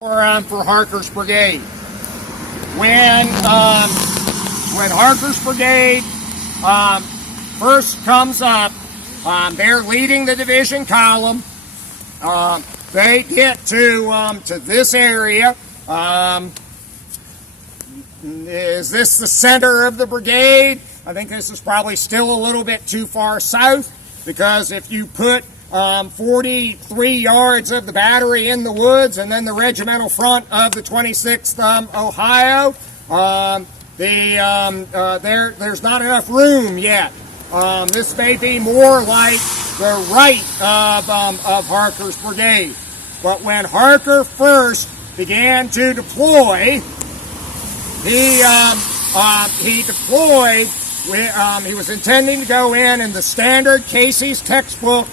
For Harker's Brigade. When Harker's Brigade first comes up, they're leading the division column. They get to this area. Is this the center of the brigade? I think this is probably still a little bit too far south, because if you put 43 yards of the battery in the woods and then the regimental front of the 26th Ohio, there's not enough room yet. This may be more like the right of Harker's Brigade. But when Harker first began to deploy, he deployed. He was intending to go in the standard Casey's textbook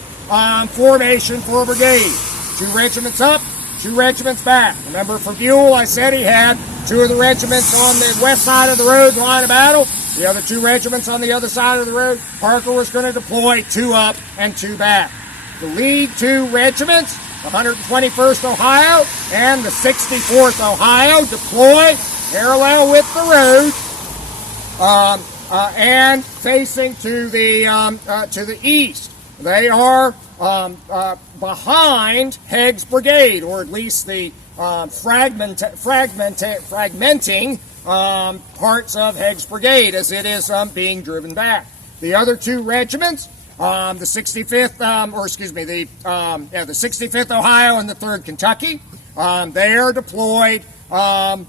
formation for a brigade. 2 regiments up, 2 regiments back. Remember, for Buell, I said he had 2 of the regiments on the west side of the road line of battle, the other 2 regiments on the other side of the road. Harker was going to deploy 2 up and 2 back. The lead 2 regiments, the 121st Ohio and the 64th Ohio, deploy parallel with the road and facing to the east. They are behind Haig's brigade, or at least the fragmenting parts of Haig's brigade as it is being driven back. The other 2 regiments, the 65th, the 65th Ohio and the 3rd Kentucky, they are deployed in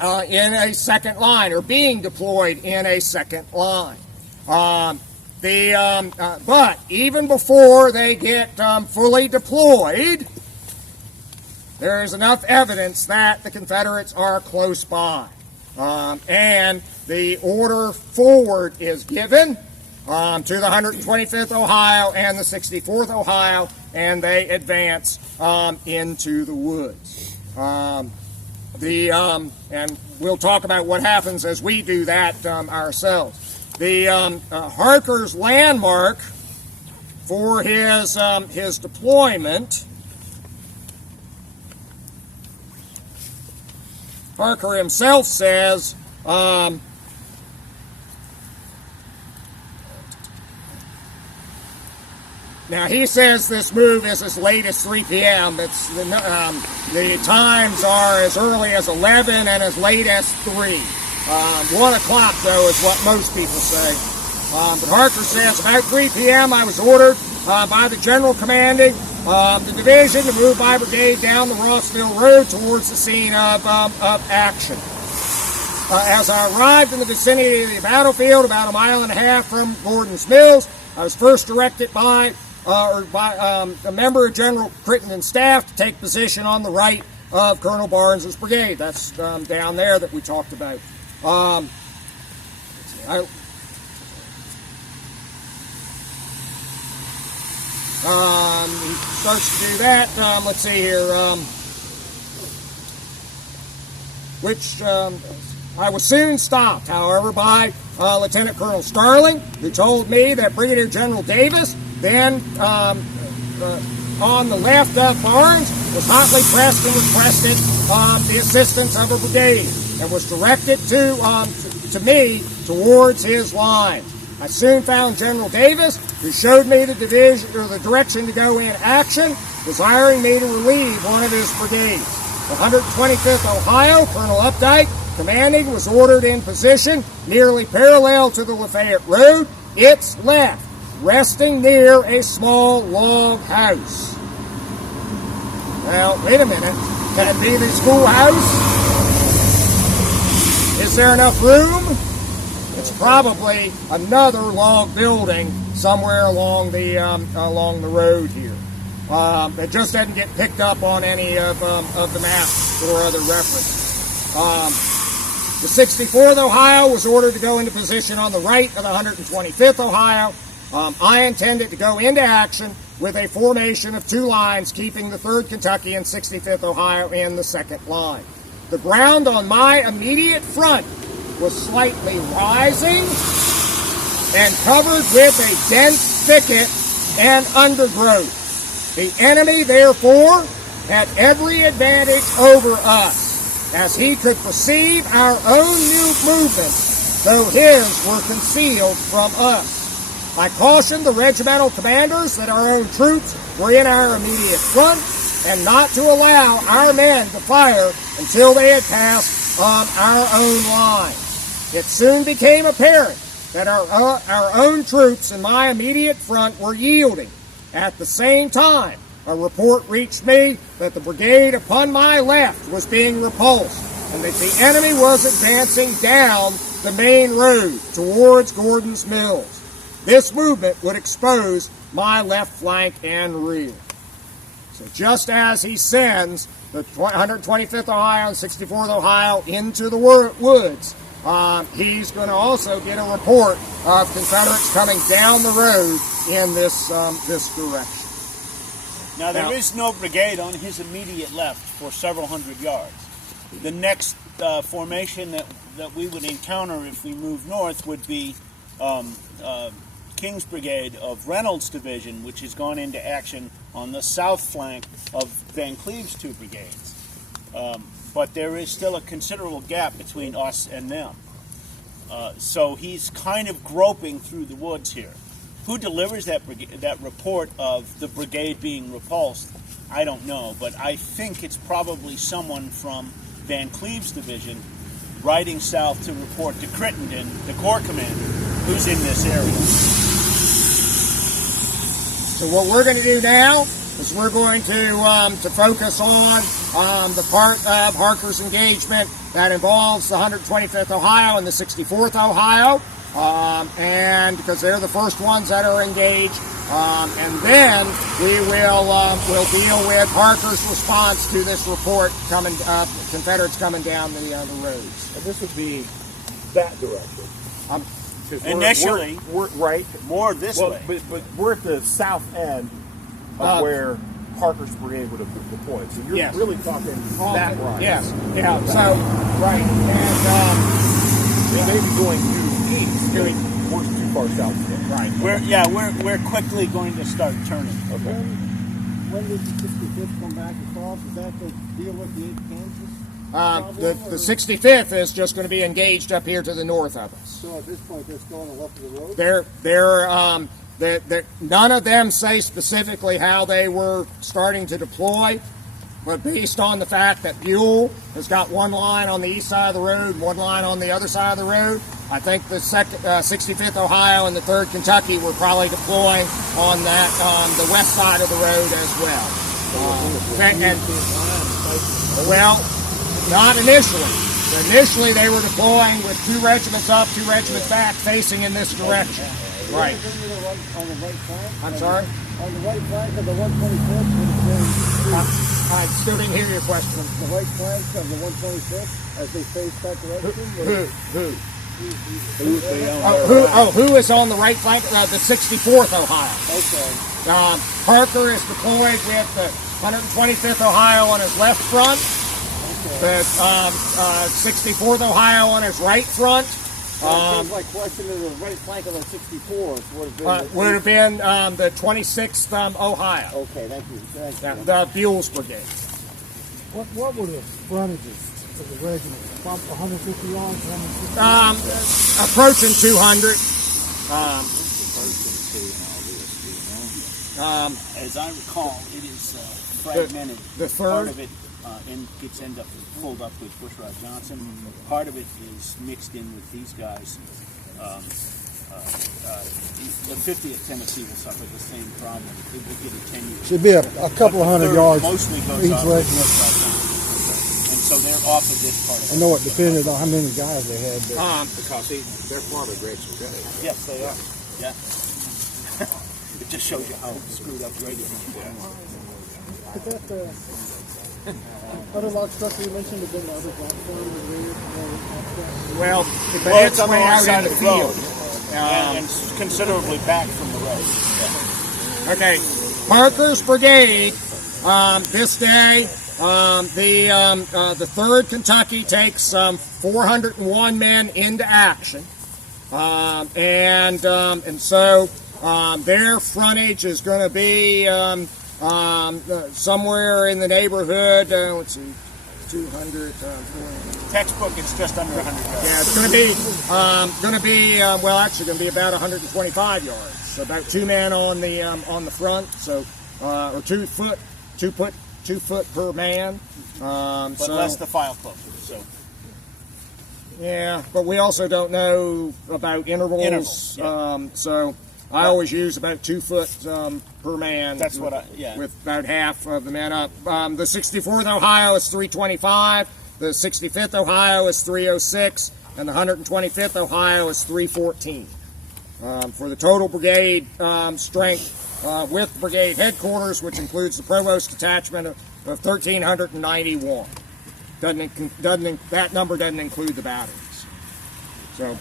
a second line, or being deployed in a second line. But even before they get fully deployed, there is enough evidence that the Confederates are close by. And the order forward is given to the 125th Ohio and the 64th Ohio, and they advance into the woods. And we'll talk about what happens as we do that ourselves. The Harker's landmark for his deployment, Harker himself says, now he says this move is as late as 3 p.m. It's the times are as early as 11 and as late as 3. 1 o'clock, though, is what most people say. But Harker says, about 3 p.m., I was ordered by the general commanding the division to move my brigade down the Rossville Road towards the scene of action. As I arrived in the vicinity of the battlefield, about 1.5 miles from Gordon's Mills, I was first directed by a member of General Crittenden's staff to take position on the right of Colonel Barnes's brigade. That's down there that we talked about. He starts to do that. Let's see here. I was soon stopped, however, by Lieutenant Colonel Starling, who told me that Brigadier General Davis, then on the left of Barnes, was hotly pressed and requested the assistance of a brigade, and was directed to me towards his lines. I soon found General Davis, who showed me the direction to go in action, desiring me to relieve one of his brigades. The 125th Ohio, Colonel Updike, commanding, was ordered in position nearly parallel to the Lafayette Road, its left, resting near a small log house. Now, wait a minute. Can it be the schoolhouse? Is there enough room? It's probably another log building somewhere along the road here. It just doesn't get picked up on any of the maps or other references. The 64th Ohio was ordered to go into position on the right of the 125th Ohio. I intended to go into action with a formation of 2 lines, keeping the 3rd Kentucky and 65th Ohio in the second line. The ground on my immediate front was slightly rising and covered with a dense thicket and undergrowth. The enemy, therefore, had every advantage over us, as he could perceive our own new movements, though his were concealed from us. I cautioned the regimental commanders that our own troops were in our immediate front, and not to allow our men to fire until they had passed on our own line. It soon became apparent that our own troops in my immediate front were yielding. At the same time, a report reached me that the brigade upon my left was being repulsed, and that the enemy was advancing down the main road towards Gordon's Mills. This movement would expose my left flank and rear. So just as he sends the 125th Ohio and 64th Ohio into the woods, he's going to also get a report of Confederates coming down the road in this direction. Now, there is no brigade on his immediate left for several hundred yards. The next formation that we would encounter if we move north would be King's Brigade of Reynolds' division, which has gone into action on the south flank of Van Cleve's two brigades. But there is still a considerable gap between us and them. So he's kind of groping through the woods here. Who delivers that report of the brigade being repulsed, I don't know, but I think it's probably someone from Van Cleve's division riding south to report to Crittenden, the Corps commander, who's in this area. So what we're going to do now is we're going to focus on the part of Harker's engagement that involves the 125th Ohio and the 64th Ohio, and because they're the first ones that are engaged, and then we'll deal with Harker's response to this report coming Confederates coming down the roads. And this would be that direction. Initially, we're right more this way. But we're at the south end of where Harker's brigade would have deployed. So you're really talking that right. Yes. Yeah. So right, and they may be going due east. We're too far south to get. Right. We're quickly going to start turning. Okay. When did the 65th come back across? Is that to deal with the 8th Kansas? The 65th is just going to be engaged up here to the north of us. So at this point, they're still on the left of the road? None of them say specifically how they were starting to deploy, but based on the fact that Buell has got one line on the east side of the road, one line on the other side of the road, I think the 65th Ohio and the 3rd Kentucky were probably deploying on the west side of the road as well. Well, not initially. Initially, they were deploying with 2 regiments up, 2 regiments back, facing in this direction. Right. On the right flank? I'm sorry? On the right flank of the 125th would have been... I still didn't hear your question. The right flank of the 125th as they faced that direction? Who is on the right flank? The 64th Ohio. Okay. Parker is deployed with the 125th Ohio on his left front. The 64th Ohio on his right front. My question is the right flank of the 64th would have been the 26th Ohio. Okay, thank you. The Buell's brigade. What were the frontages of the regiment? About 150 yards, 160? Approaching 200. As I recall, it is fragmented. The Part third? of it gets pulled up with Bushrod Johnson. Part of it is mixed in with these guys. The 50th Tennessee will suffer the same problem. It will get attenuated. Should be a couple of hundred yards mostly goes each up with regiment. Bushrod Johnson. And so they're off of this part of I know it depended on how many guys they had. Because they're farther grades from Gunny. Yes, they are. Yeah. It just shows you how screwed up grading is. But that other log structure you mentioned had been the other platform? Well, It's on the way wrong out side in of the the road. field. And considerably back from the road. Yeah. Okay, Parker's brigade this day. The 3rd Kentucky takes 401 men into action, and so their frontage is going to be somewhere in the neighborhood. Let's see, 200. Textbook, it's just under 100 yards. Yeah, it's going to be well, actually going to be about 125 yards. So about 2 men on the front. So or 2 foot per man. But less the file closer. So. Yeah, but we also don't know about intervals. Yeah. So I always use about 2 foot per man. That's with, yeah. With about half of the men up. The 64th Ohio is 325. The 65th Ohio is 306, and the 125th Ohio is 314. For the total brigade strength with brigade headquarters, which includes the provost detachment of 1,391. That number doesn't include the batteries. So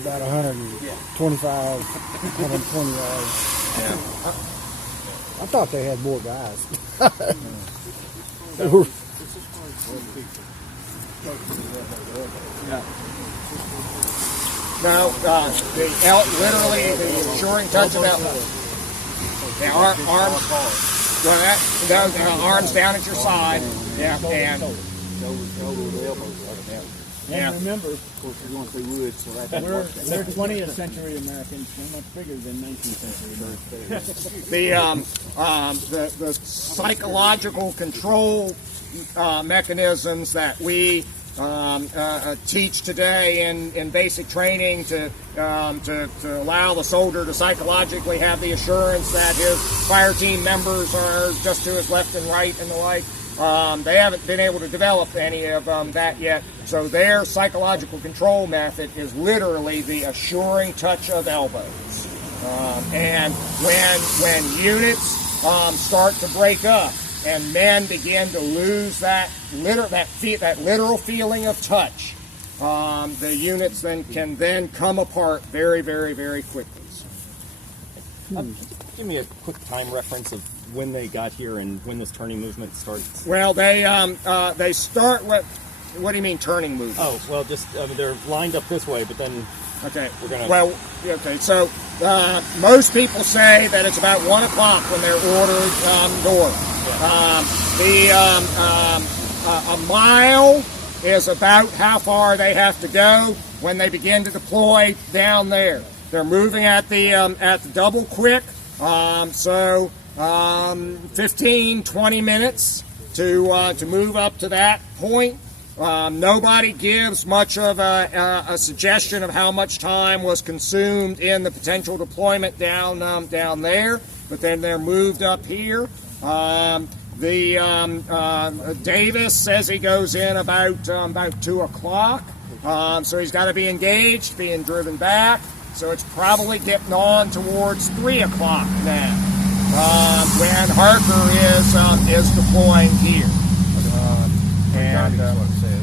about 125, 120 yards. yeah. I thought they had more guys. No, literally the assuring touch of elbow. The arms down at your side. Yeah, and And remember, of course, we're going through woods, so we're 20th century Americans. We're much bigger than 19th century Americans. The psychological control mechanisms that we teach today in basic training to allow the soldier to psychologically have the assurance that his fire team members are just to his left and right and the like. They haven't been able to develop any of that yet. So their psychological control method is literally the assuring touch of elbows. And when units start to break up and men begin to lose that literal feeling of touch, the units can come apart very, very, very quickly. Give me a quick time reference of when they got here and when this turning movement starts. Well, they start with. What do you mean turning movement? Oh, well, just they're lined up this way, but then okay. We're gonna. Well, okay. So most people say that it's about 1 o'clock when they're ordered north. A mile is about how far they have to go when they begin to deploy down there. They're moving at the double quick. So 15, 20 minutes to move up to that point. Nobody gives much of a suggestion of how much time was consumed in the potential deployment down there, but then they're moved up here. Davis says he goes in about 2 o'clock, so he's got to be engaged, being driven back. So it's probably getting on towards 3 o'clock now when Harker is deploying here.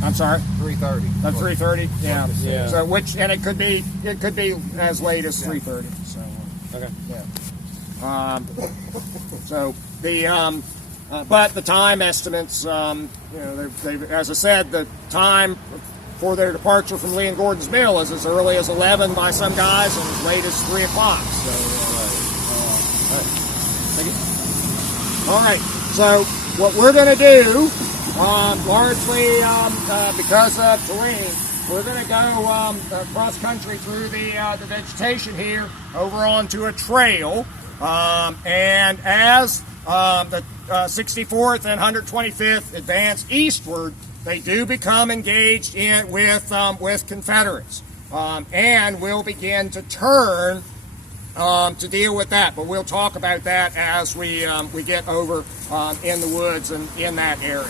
I'm sorry. 3:30. 3:30. Yeah. Yeah. So it could be as late as 3:30. So okay. Yeah. So the but the time estimates, they as I said, the time for their departure from Lee and Gordon's Mill is as early as 11 by some guys and as late as 3 o'clock. So, all right. So what we're going to do, largely because of terrain, we're going to go cross country through the vegetation here over onto a trail, and as the 64th and 125th advance eastward, they do become engaged with Confederates, and we'll begin to turn to deal with that. But we'll talk about that as we get over in the woods and in that area.